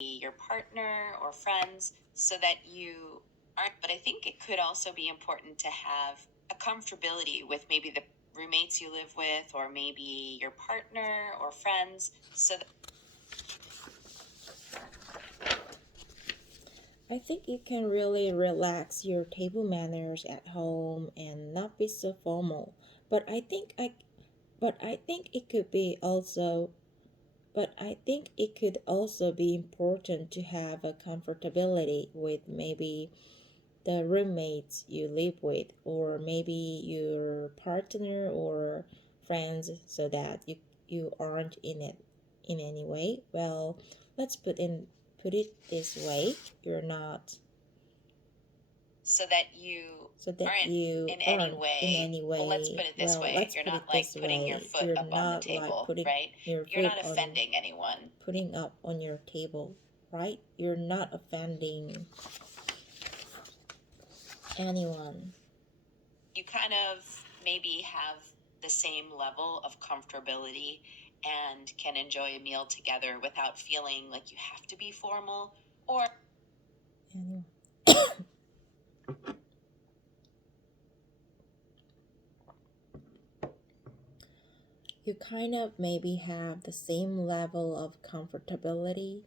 your partner or friends so that you aren't. But I think it could also be important to have a comfortability with maybe the roommates you live with, or maybe your partner or friends, so that I think you can really relax your table manners at home and not be so formal. But I think it could be also but I think it could also be important to have a comfortability with maybe the roommates you live with, or maybe your partner or friends, so that you aren't in it in any way. Well, let's put it this way: you're not so that you so that aren't you in any aren't way. in any way. Well, let's put it this way. Let's You're put not it like this putting your way: foot you're up on the not like table, putting right? your You're foot not on offending anyone. putting up on your table, right? You're not offending anyone. You kind of maybe have the same level of comfortability and can enjoy a meal together without feeling like you have to be formal or Anyone. You kind of maybe have the same level of comfortability.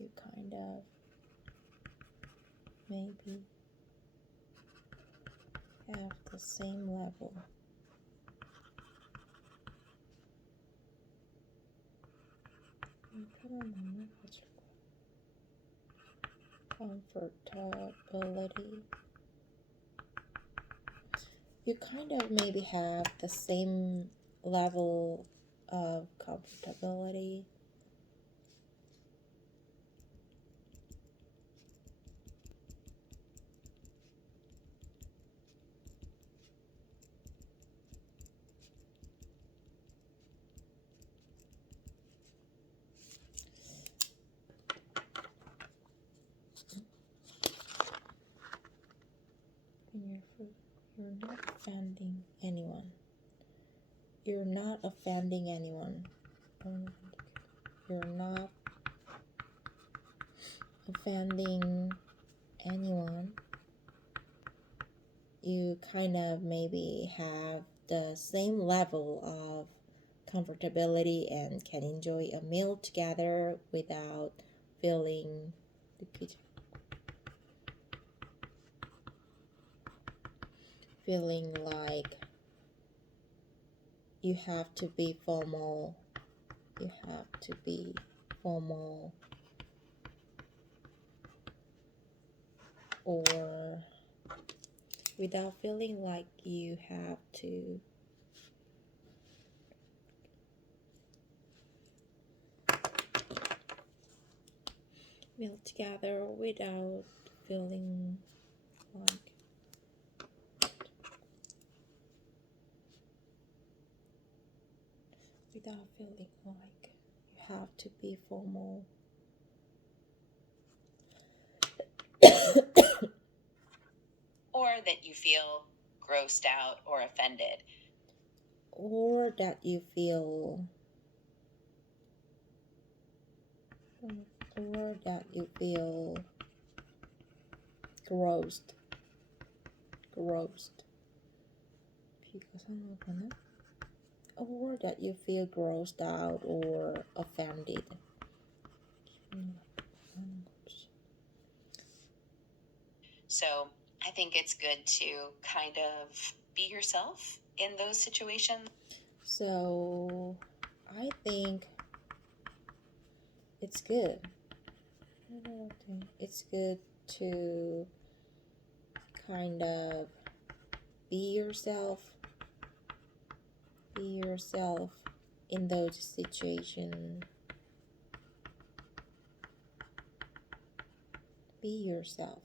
You kind of maybe have the same level. Comfortability. You kind of maybe have the same level of comfortability. You're not offending anyone. You're not offending anyone. You're not offending anyone. You kind of maybe have the same level of comfortability and can enjoy a meal together without feeling like you have to be formal. You have to be formal, or without feeling like you have to meal together without feeling like you have to be formal. or that you feel grossed out or offended. Or that you feel grossed. Or that you feel grossed out or offended. So I think it's good to kind of be yourself in those situations. So I think it's good. It's good to kind of be yourself in those situations. Be yourself.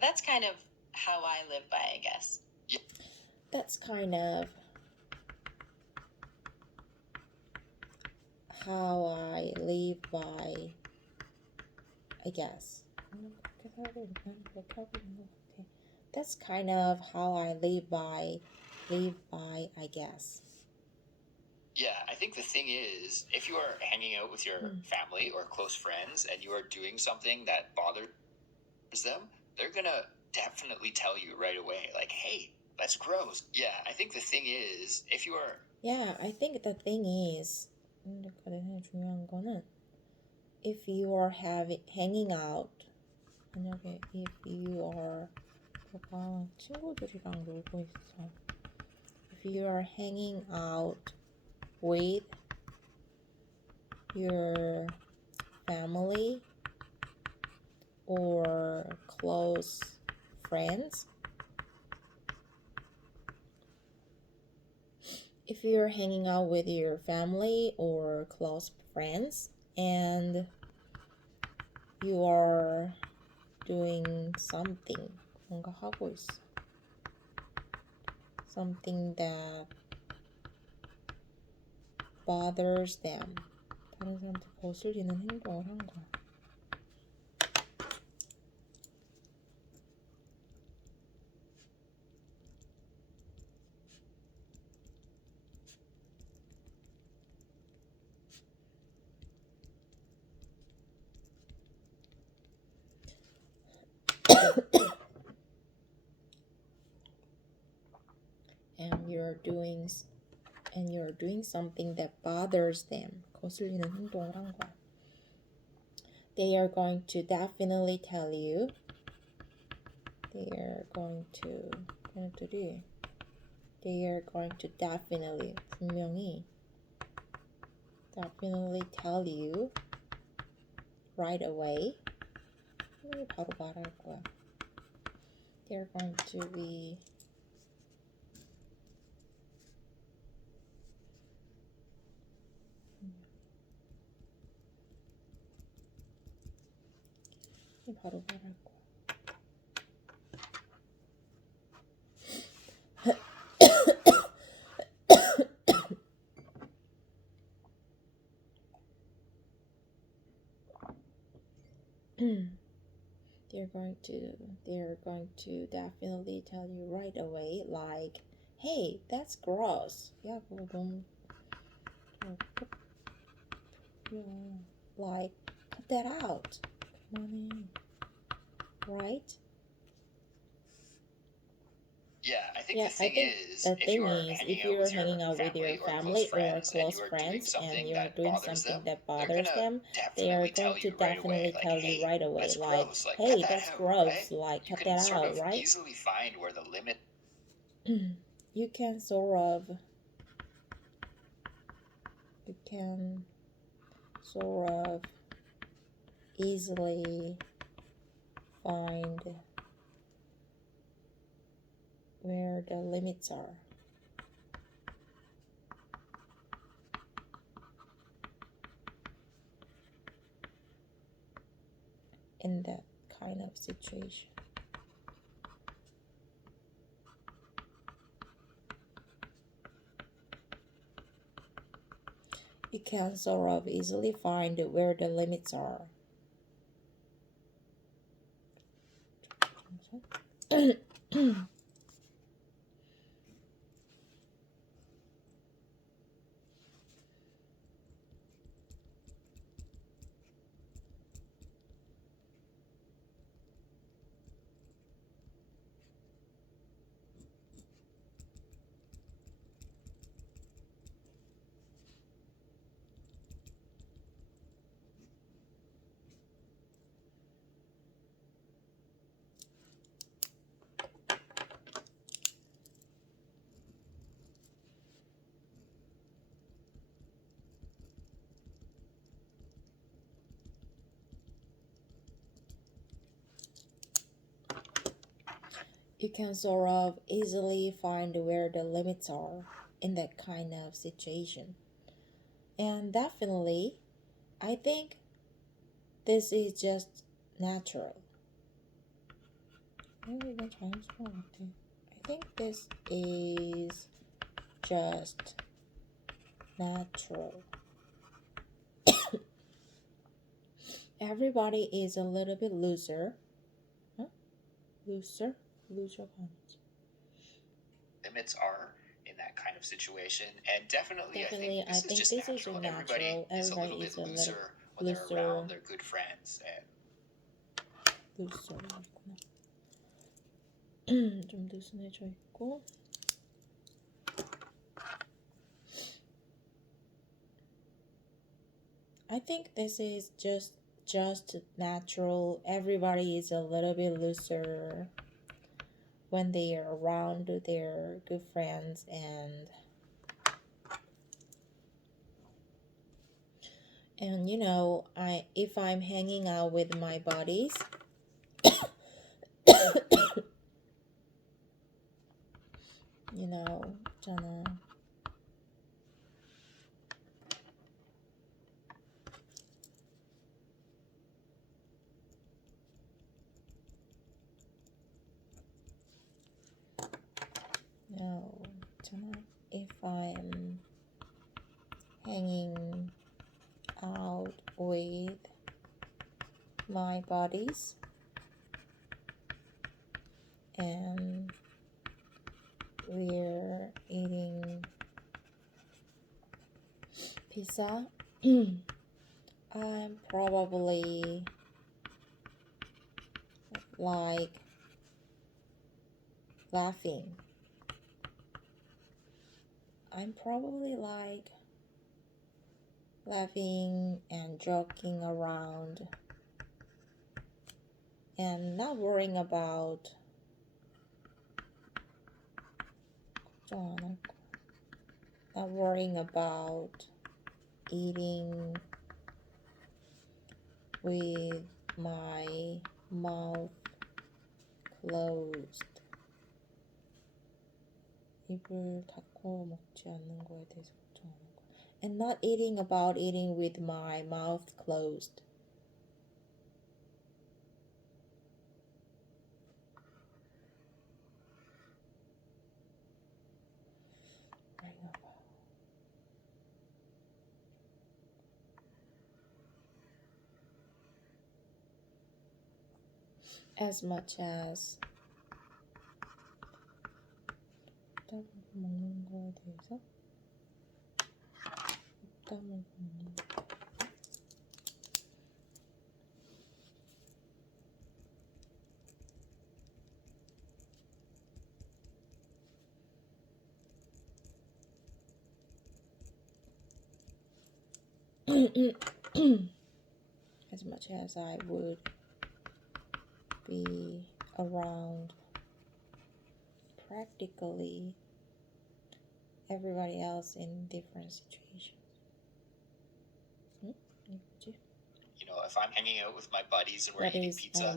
That's kind of how I live by, I guess. That's kind of how I live by, I guess. that's kind of how I live by, I guess. Yeah, I think the thing is, if you are hanging out with your family or close friends and you are doing something that bothers them, they're gonna definitely tell you right away, like, hey, that's gross. Yeah, I think the thing is, if you are Yeah, I think the thing is, 중요한 거는 if you are hanging out, 만약에 if you are 너가 친구들이랑 놀고 있어. If you are hanging out with your family or close friends, if you're hanging out with your family or close friends and you are doing something, 뭔가 하고 있어. Something that bothers them. 다른 사람한테 거슬리는 행동을 한 거야. and you're doing something that bothers them. 거슬리는 행동을 한 거야. They are going to definitely tell you. They are going to definitely 분명히 definitely tell you right away. 바로 말할 거야. They're going to be 바로 말할 거야. They're going to definitely tell you right away, like, hey, that's gross. 야, 그거 너무 like, cut that out. 그만해. Right? Yeah, I think the thing is, if you're hanging out with your family or close friends and you're doing something that bothers them, they are going to definitely tell you right away, like, hey, that's gross, like, cut that out, right? Easily find where the limit. You can sort of easily find where the limits are. In that kind of situation. You can sort of easily find where the limits are. You can sort of easily find where the limits are in that kind of situation. And definitely, I think this is just natural. I think this is just natural. Everybody is a little bit looser. loser가 아니지. limits are in that kind of situation. And definitely, Definitely, I think this is just natural. Everybody is a little bit looser when they're around their good friends. And 루스구나. 좀 느슨해져 있고. I think this is just natural. Everybody is a little bit looser when they are around their good friends, and you know, if I'm hanging out with my buddies, you know, 있잖아. No, 있잖아. If I'm hanging out with my buddies and we're eating pizza, I'm probably like laughing. I'm probably like laughing and joking around and not worrying about eating with my mouth closed. 입을 닫고 먹지 않는 거에 대해서 걱정하는 거. And not eating with my mouth closed. As much as 먹는 거에 대해서 먹는 as much as I would be around practically everybody else in different situations. you know, if I'm hanging out with my buddies and we're eating pizza,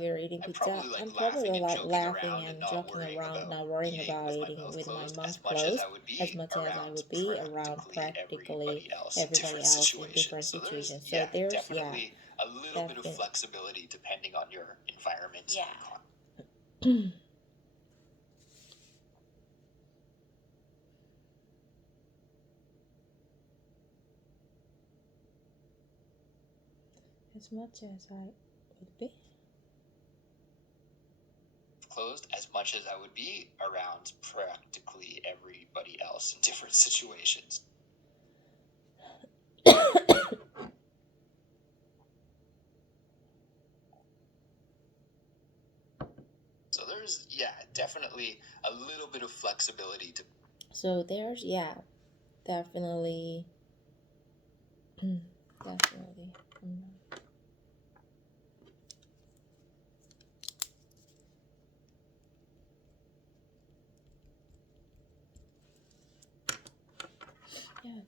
I'm probably like laughing and joking around, not worrying about eating with my mouth closed, as much as I would be around practically everybody else in different situations. So there's definitely a little bit of flexibility depending on your environment. Yeah. As much as I would be. Closed as much as I would be around practically everybody else in different situations. So there's, definitely a little bit of flexibility to. So there's, definitely. Definitely.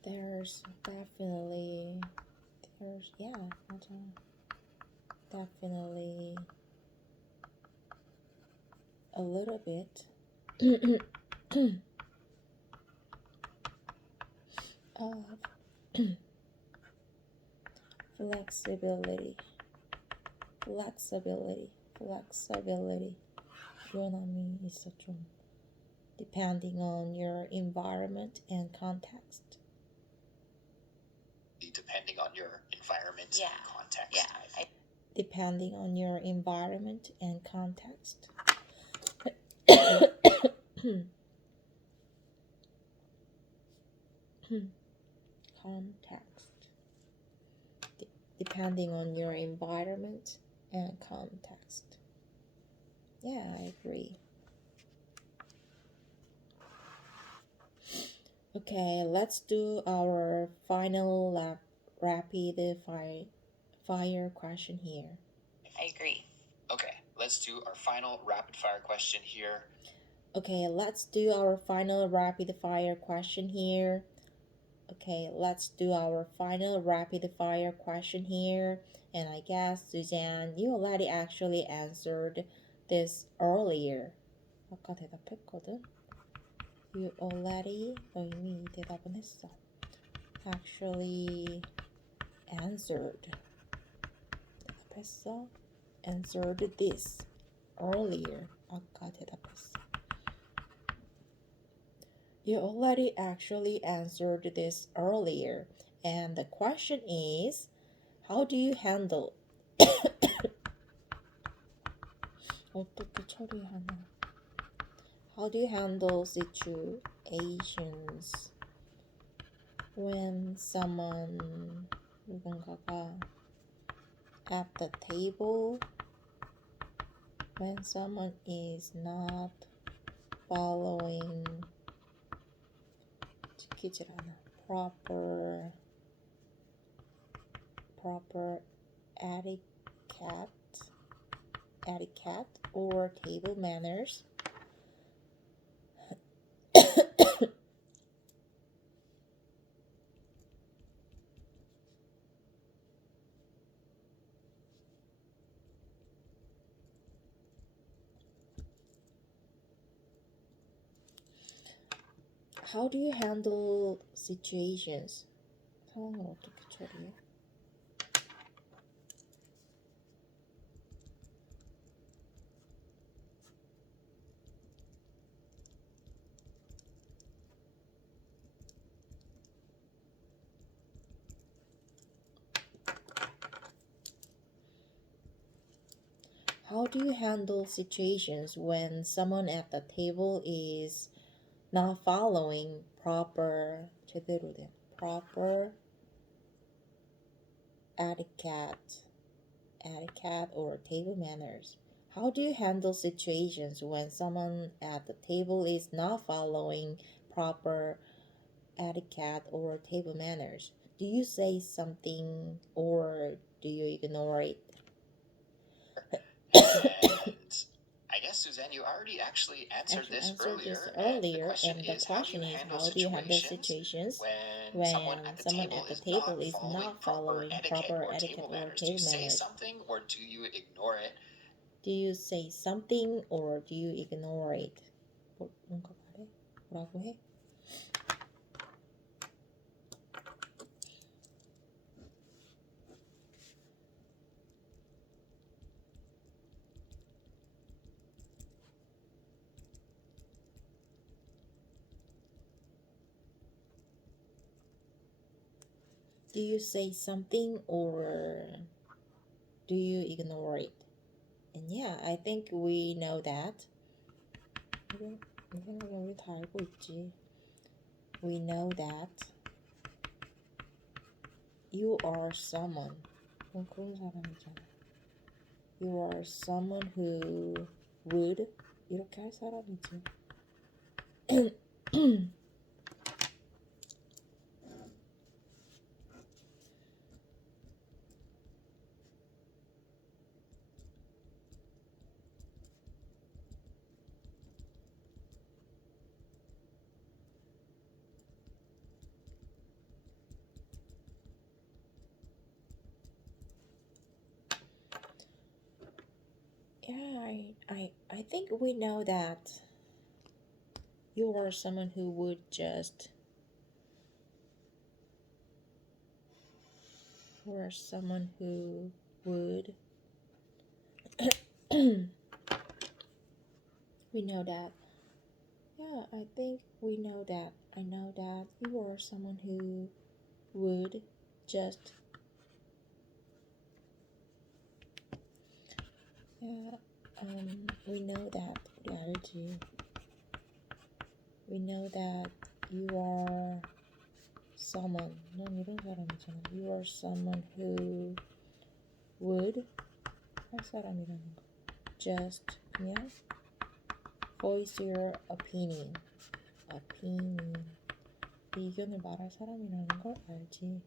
There's definitely a little bit of flexibility 유연함이 있어 좀 depending on your environment and context. Depending on your environment and context. Depending on your environment and context. Context. Depending on your environment and context. Yeah, I agree. Okay, let's do our final rapid fire question here. I agree. Okay, let's do our final rapid fire question here. Okay, let's do our final rapid fire question here. Okay, let's do our final rapid fire question here. And I guess, Suzanne, you already actually answered this earlier. 아까 대답했거든. You already, 너 이미 대답은 했어. Actually answered. 대답했어. Answered this earlier. 아까 대답했어. You already actually answered this earlier. And the question is, how do you handle 어떻게 처리하나? How do you handle situations when 누군가가 at the table, when someone is not following 지키질 않아 proper etiquette or table manners. How do you handle situations? 상황을 어떻게 처리해? How do you handle situations when someone at the table is not following proper etiquette or table manners? How do you handle situations when someone at the table is not following proper etiquette or table manners? Do you say something or do you ignore it? And I guess, Suzanne, you already actually answered this earlier. And the question is, how do you handle situations when someone at the table is not following proper etiquette or table manners? Do you say something or do you ignore it? Do you say something or do you ignore it? 뭔가 말해? 뭐라고 해? Do you say something or do you ignore it? And yeah, I think we know that. 내 생각에 우리 다 알고 있지. We know that you are someone. 그런 사람이잖아. You are someone who would 이렇게 할 사람이지. Yeah, I think we know that you are someone who would just or someone who would we know that. Yeah, I think we know that. I know that you are someone who would just We know that. 우리 알지. We know that you are someone. 넌 이런 사람이잖아. You are someone who would 할 사람이라는 거. Just 그냥 voice your opinion. opinion. 의견을 말할 사람이라는 걸 알지.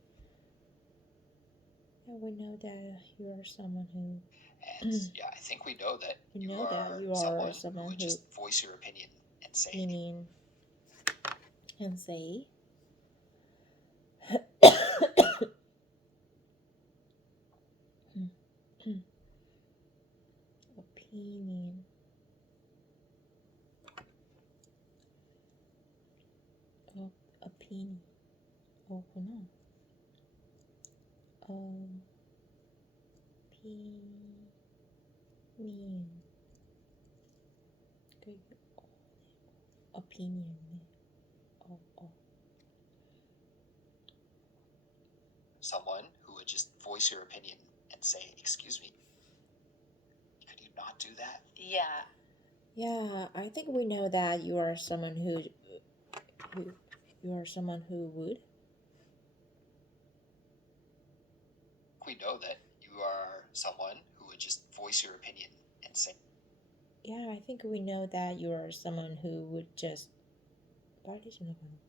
Yeah, we know that you are someone who. And yeah, I think we know that We you know that are you are someone who would just voice your opinion and say opinion and say. opinion. opinion. 어구나. opinion. opinion이네. someone who would just voice your opinion and say, "Excuse me, could you not do that?" Yeah. Yeah, I think we know that you are someone who you are someone who would. We know that you are someone who would just voice your opinion and say. Yeah, I think we know that you are someone who would just. 빨리 지나가는.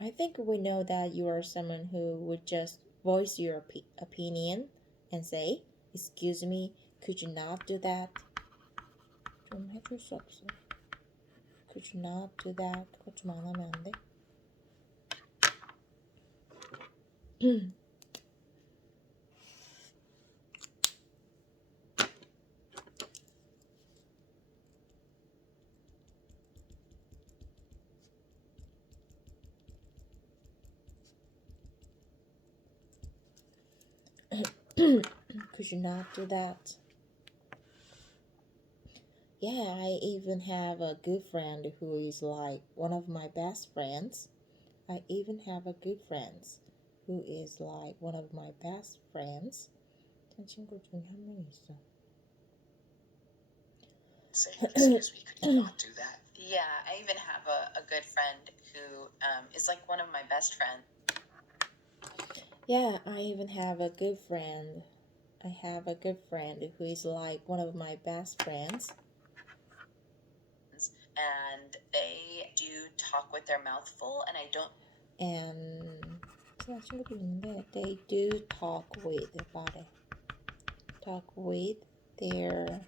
I think we know that you are someone who would just voice your opinion and say, "Excuse me, could you not do that?" 좀 해줄 수 없어. Could you not do that? 그거 좀 안 하면 안 돼? Could you not do that? Yeah, I even have a good friend who is like one of my best friends. I even have a good friend who is like one of my best friends. 제 친구 중에 한 명 있어. Say, "Excuse me, could you not do that?" Yeah, I even have a good friend who is like one of my best friends. Yeah, I even have a good friend. I have a good friend who is like one of my best friends. And they do talk with their mouth full, and I don't. And 친한 친구도 있는데 they do talk with 말해. Talk with their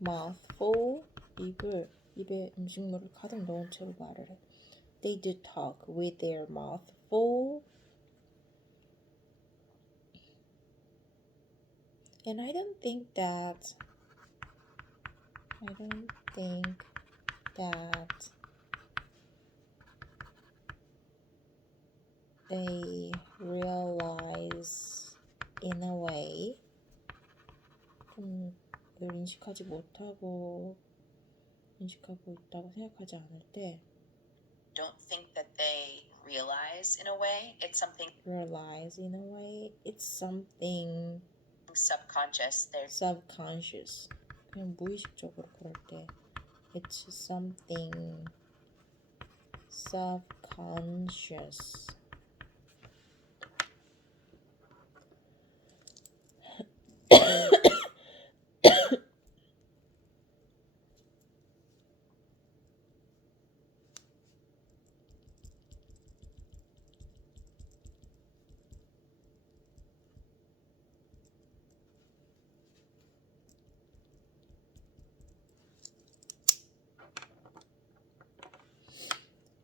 mouth full. 입에 음식물을 가득 넣은 채로 말을 해. They do talk with their mouth full. And I don't think that they realize in a way 좀 이걸 인식하고 있다고 생각하지 않을 때 don't think that they realize in a way. It's something realize in a way it's something subconscious. They're subconscious. 그냥 무의식적으로 그럴 때 it's something subconscious.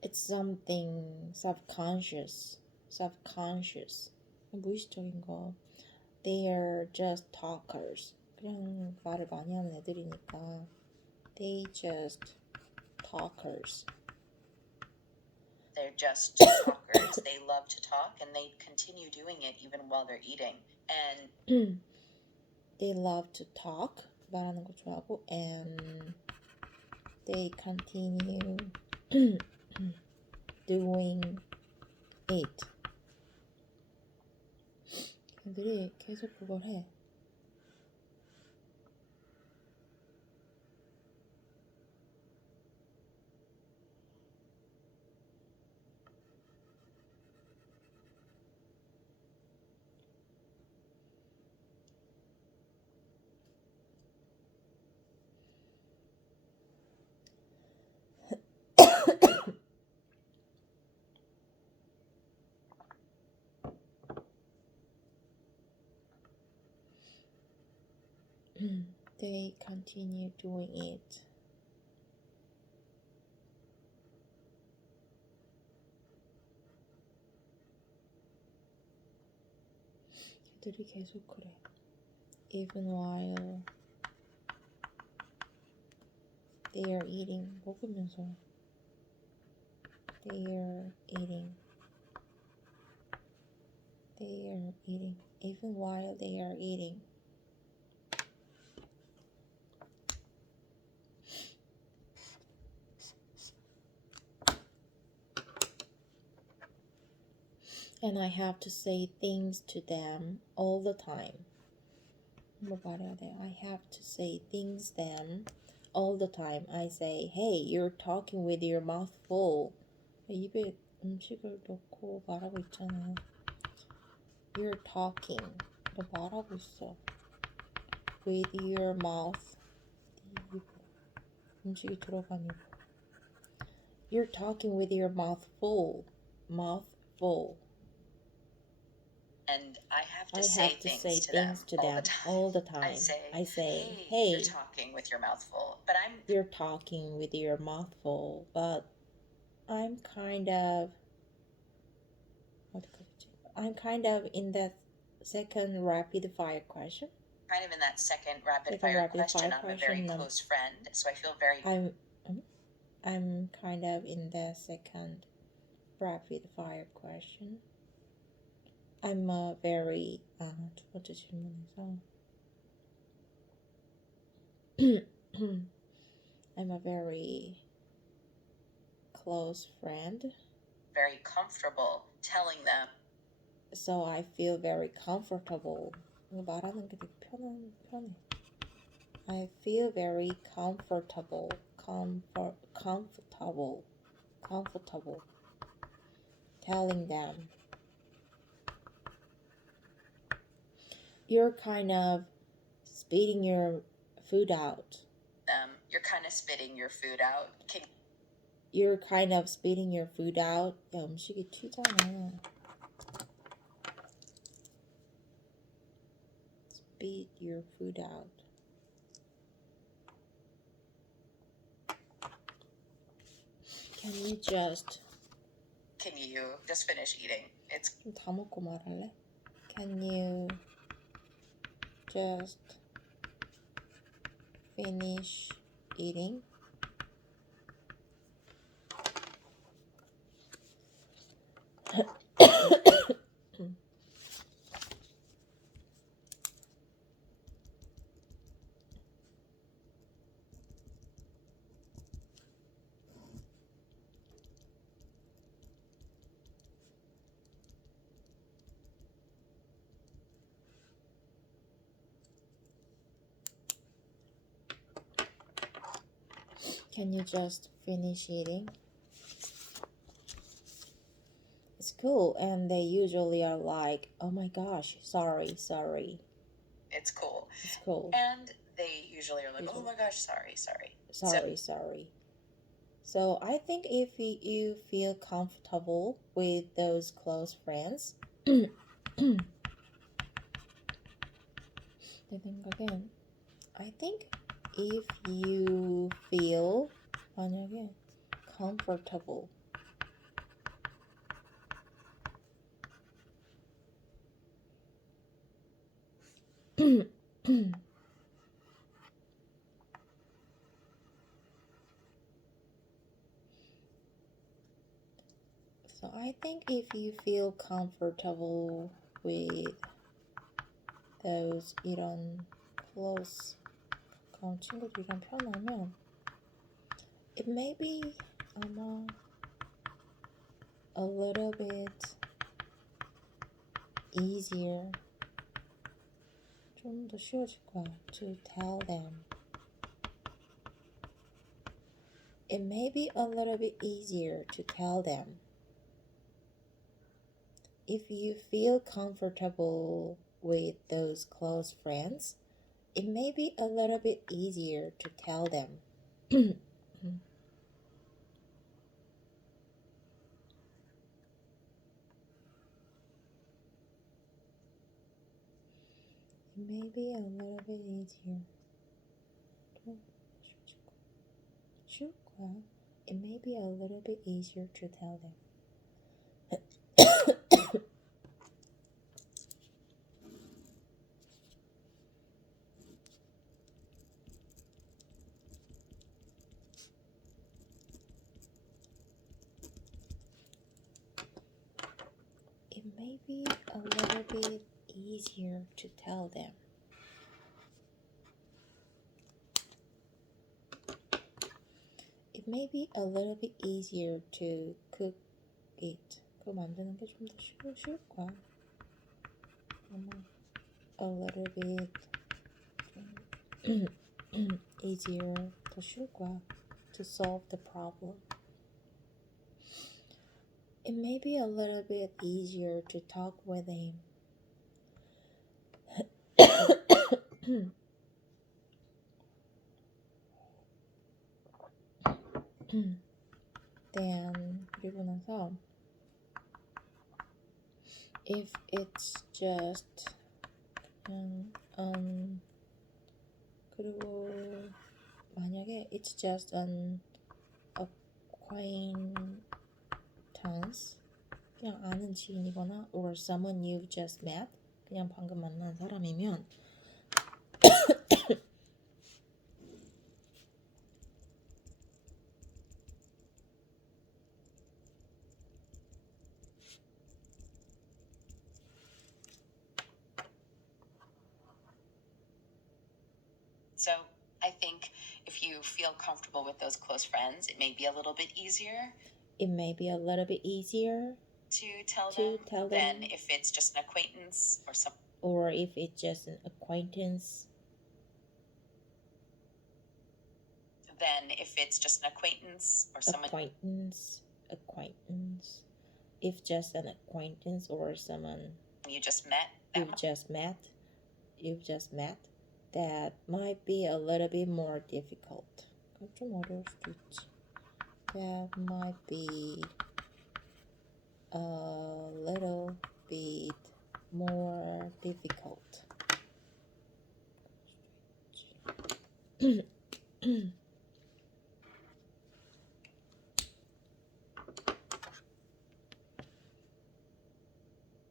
It's something subconscious. 무의식적인 거. They are just talkers. 그냥 말을 많이 하는 애들이니까. They just talkers. They're just talkers. They love to talk, and they continue doing it even while they're eating. And they love to talk. 말하는 거 좋아하고 and they continue doing it. 걔들이 계속 그걸 해. they continue doing it. 애들이 계속 그래. Even while they are eating. 먹으면서. They are eating. They are eating. Even while they are eating. And I have to say things to them all the time. 뭐 말해야 돼? I have to say things to them all the time. I say, hey, you're talking with your mouth full. 입에 음식을 넣고 말하고 있잖아. You're talking. 너 말하고 있어. With your mouth. 입. 음식이 들어간 입. You're talking with your mouth full. Mouth full. And I have to say things to them all the time. I say, hey, you're talking with your mouth full. But you're talking with your mouth full. But I'm kind of in that second rapid fire question. Kind of in that second rapid fire question. I'm a very close friend, so I feel very. I'm kind of in the second rapid fire question. I'm a very 두 번째 질문에서 I'm a very close friend. Very comfortable telling them. So I feel very comfortable. 말하는 게 되게 편해. I feel very comfortable. Comfortable. Telling them. You're kind of spitting your food out. You're kind of spitting your food out. You're kind of spitting your food out. 야, 음식이 튀잖아. Spit your food out. Can you just finish eating? 좀 다 먹고 말할래? Can you just finish eating? Can you just finish eating? It's cool, and they usually are like, oh my gosh, sorry. It's cool. It's cool. And they usually are like, oh my gosh, sorry. Sorry. So I think if you feel comfortable with those close friends, 내 생각엔 I think if you feel 만약에 comfortable So I think if you feel comfortable with those 이런 close 가까운 친구들이랑 편하면 it may be 아마 a little bit easier 좀 더 쉬워질 거야 to tell them. It may be a little bit easier to tell them. If you feel comfortable with those close friends, it may be a little bit easier to tell them. It may be a little bit easier. 쉬울 거야. It may be a little bit easier to tell them. It may be a little bit easier to tell them. It may be a little bit easier to cook it. 그거 만드는 게 좀 더 쉬울 거야. A little bit easier, 더 쉬울 거야. To solve the problem. It may be a little bit easier to talk with him. Then 그리고 나서 if it's just 그리고 만약에 it's just an acquaintance 그냥 아는 지인이거나 or someone you've just met 그냥 방금 만난 사람이면 So I think if you feel comfortable with those close friends, it may be a little bit easier it may be a little bit easier to tell to them tell than them if it's just an acquaintance or some. or if it's just an acquaintance Then if it's just an acquaintance or someone acquaintance if just an acquaintance or someone you just met, you've just met that might be a little bit more difficult. 좀 어려울 수도 있지. That might be a little bit more difficult.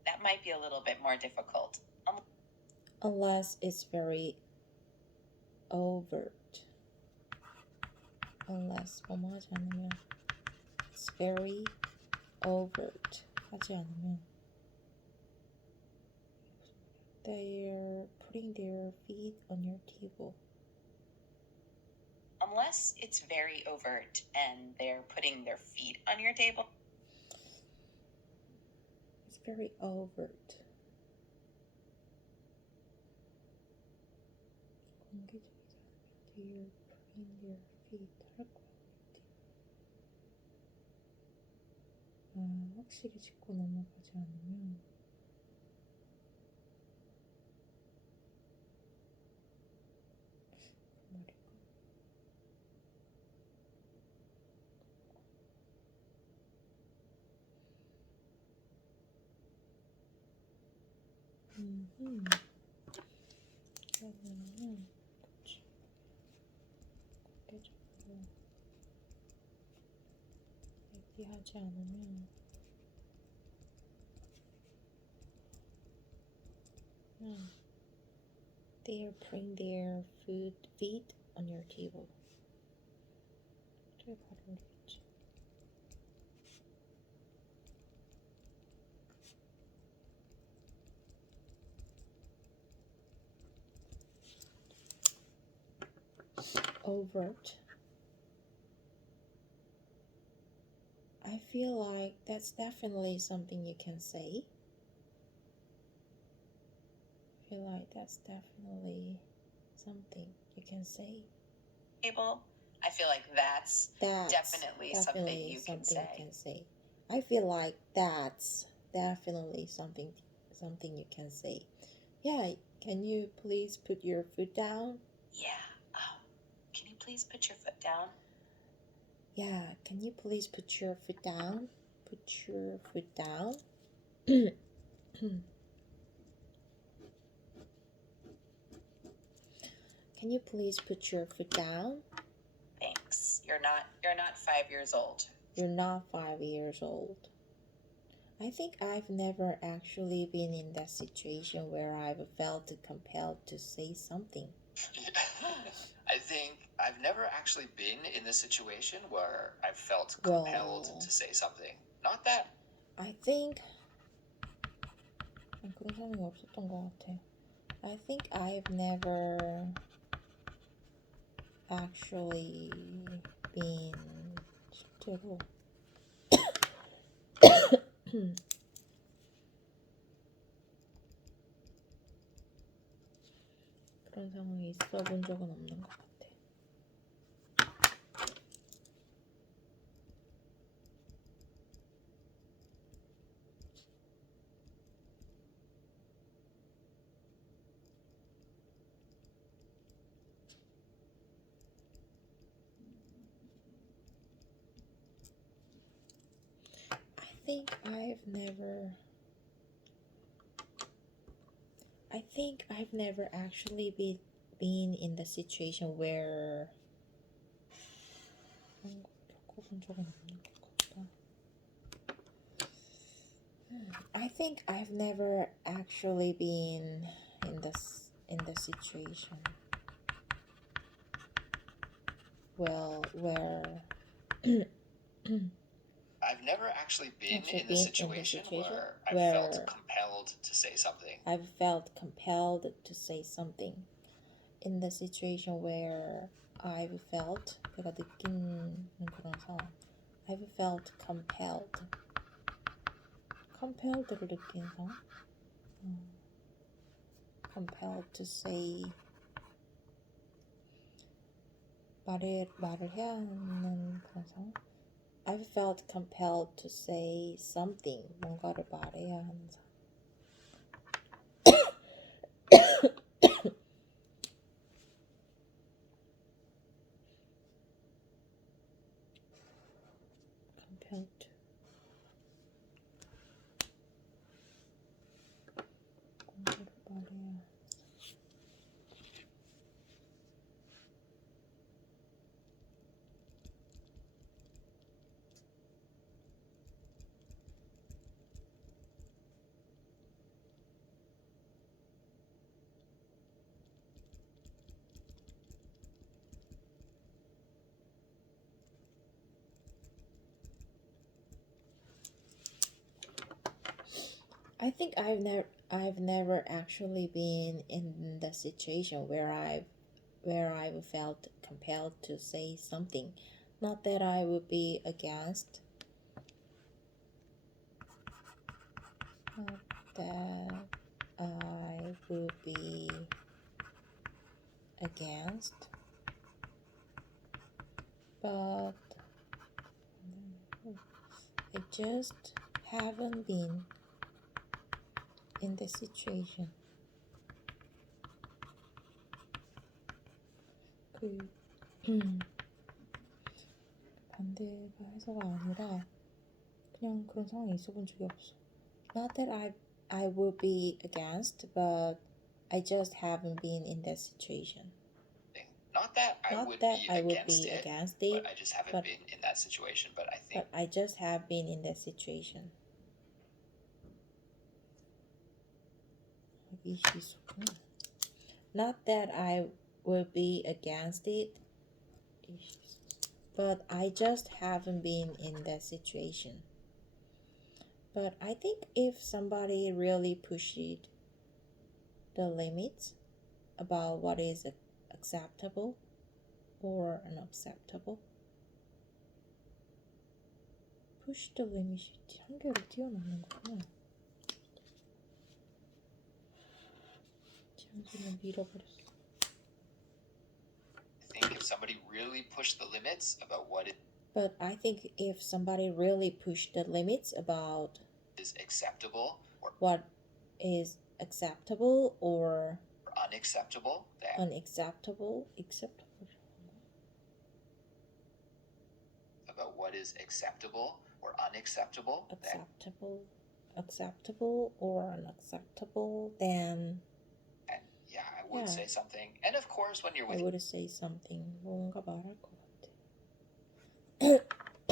that might be a little bit more difficult. Unless it's very overt. Unless 뭐뭐 하지 않으면 it's very overt. 하지 않으면 they're putting their feet on your table. Unless it's very overt and they're putting their feet on your table. It's very overt. 공개적이지 않으면 they're putting their feet 할 거야. 확실히 짚고 넘어가지 않으면 그 말일까? 그러면은 그치. 공개적으로 얘기하지 않으면 그냥 they're putting their feet on your table. 그래 바로 올리겠지. Overt. I feel like that's definitely something you can say. I feel like that's definitely something you can say. Table. I feel like that's definitely something you can say. I feel like that's definitely something you can say. Yeah, can you please put your foot down? Yeah. Can you please put your foot down? Yeah, can you please put your foot down? Put your foot down. Can you please put your foot down? Thanks. You're You're not 5 years old. You're not 5 years old. I think I've never actually been in that situation where I've felt compelled to say something. I think I've never actually been in the situation where I felt Well, compelled to say something. Not that. I think 그런 상황이 없었던 것 같아. I think I've never actually been 실제로 그런 상황이 있어 본 적은 없는 것 같아. I think I've never actually been in the situation where 겪어본 적은 없는 것 같다. I think I've never actually been in the situation where I've never actually been in the situation where I felt compelled to say something. I've felt compelled to say something. In the situation where I've felt 내가 느끼는 그런 상황. I've felt compelled를 느끼는 상황. compelled to say 말을 해야 하는 그런 상황. I've felt compelled to say something. 뭔가를 말해야 하는 상황. compelled to. 뭔가를 말해야. I think I've never actually been in the situation where I've felt compelled to say something. Not that I would be against. Not that I would be against. But I just haven't been in the situation. 반대가 해서가 아니라 그냥 그런 상황이 있어 본 적이 없어. Not that I would be against, but I just haven't been in that situation. Not that I would be against it, but I just haven't been in that situation. But I just have been in that situation. Not that I would be against it, but I just haven't been in that situation. But I think if somebody really pushed the limits about what is acceptable or unacceptable, push the limit, 한계를 뛰어넘는 거구나. 잠시만 밀어버렸어. I think if somebody really pushed the limits about But I think if somebody really pushed the limits about is acceptable or what is acceptable or unacceptable, acceptable about what is acceptable or unacceptable, acceptable or unacceptable, then I would say something. And of course, when you're with I would say something. 뭔가 말할 것 같아.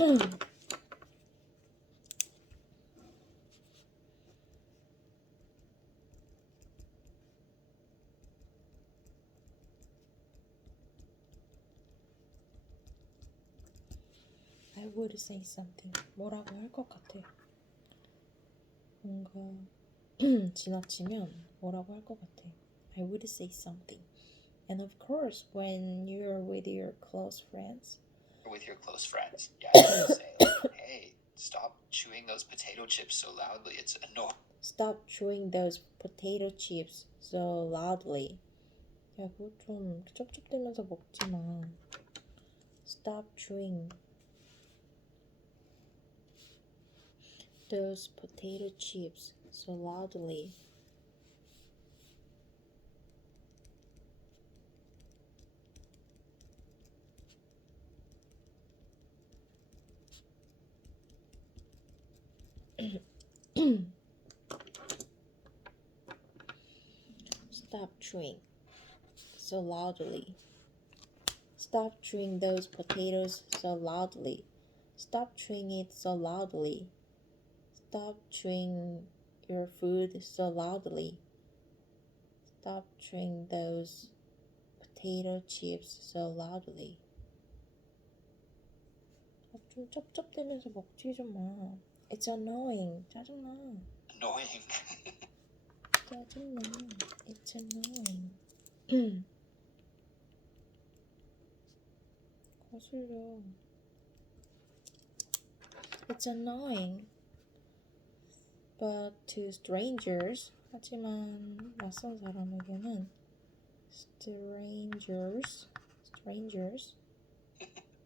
I would say something. 뭐라고 할 것 같아. 뭔가 지나치면 뭐라고 할 것 같아. I would say something. And of course, when you're with your close friends, yeah, you would say, like, hey, stop chewing those potato chips so loudly. It's annoying. stop chewing those potato chips so loudly. 야, 그거 좀 쩝쩝대면서 먹지 마. Stop chewing those potato chips so loudly. Stop chewing so loudly. Stop chewing those potatoes so loudly. Stop chewing it so loudly. Stop chewing your food so loudly. Stop chewing those potato chips so loudly. 좀 쩝쩝대면서 먹지 좀 마. It's annoying. 짜증나. Annoying. 짜증나. It's annoying. 거슬려. It's annoying. But to strangers, 하지만 낯선 사람에게는 strangers.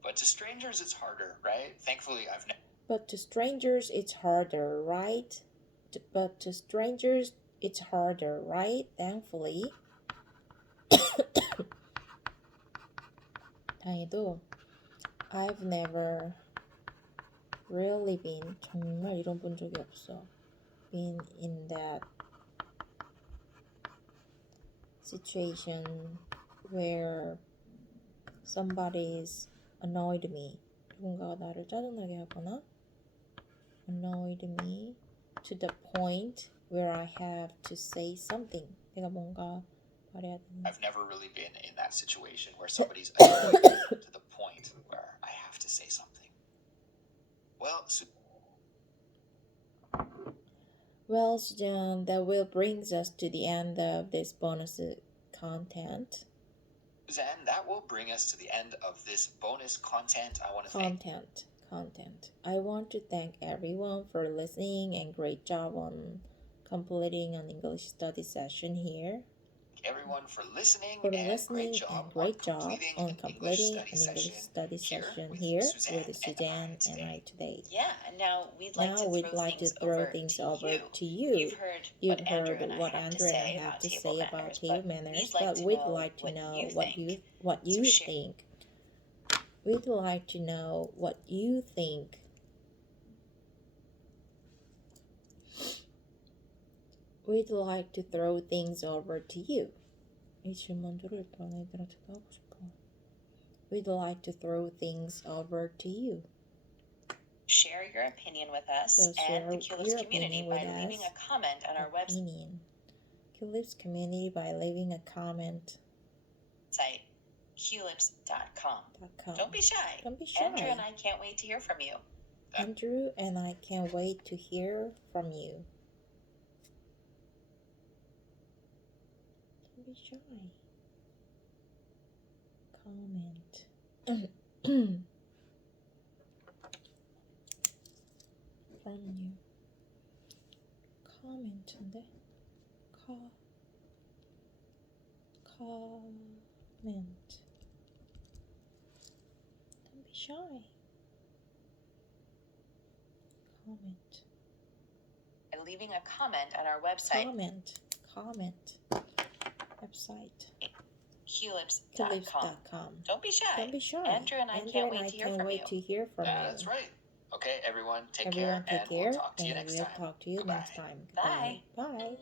But to strangers, it's harder, right? Thankfully, I've never. But to strangers, it's harder, right? But to strangers, it's harder, right? Thankfully. 다행히도 I've never really been 정말 이런 본 적이 없어. Been in that situation where somebody's annoyed me. 누군가가 나를 짜증나게 하거나 annoyed me to the point where I have to say something. 내가 뭔가 말해야 되는. I've never really been in that situation where somebody's annoyed to the point where I have to say something. Well, Sujan, that will brings us to the end of this bonus content. Suzanne, that will bring us to the end of this bonus content. I want to Content. I want to thank everyone for listening and great job on completing an English study session here. Everyone for listening, and great job on completing an English study session here with Suzanne and I today. Yeah, and now we'd like to throw things over to you. You've heard what Andrew and I have to say about table manners, but we'd like to know what you think. We'd like to know what you think. We'd like to throw things over to you. 이 질문들을 일단 애들한테도 하고 싶어. We'd like to throw things over to you. Share your opinion with us and the Culips community by leaving a comment on our website. Culips community by leaving a comment. Site culips.com. Don't be shy. Andrew and I can't wait to hear from you. Andrew and I can't wait to hear from you. Don't be shy. Comment. from you. Comment인데? Comment. Don't be shy. Comment. And leaving a comment on our website. Comment. Website. Culips.com. Don't be shy. Andrew and I can't wait to hear from you. That's right. Okay, everyone, take care. And we'll talk to you next time. Goodbye. Bye.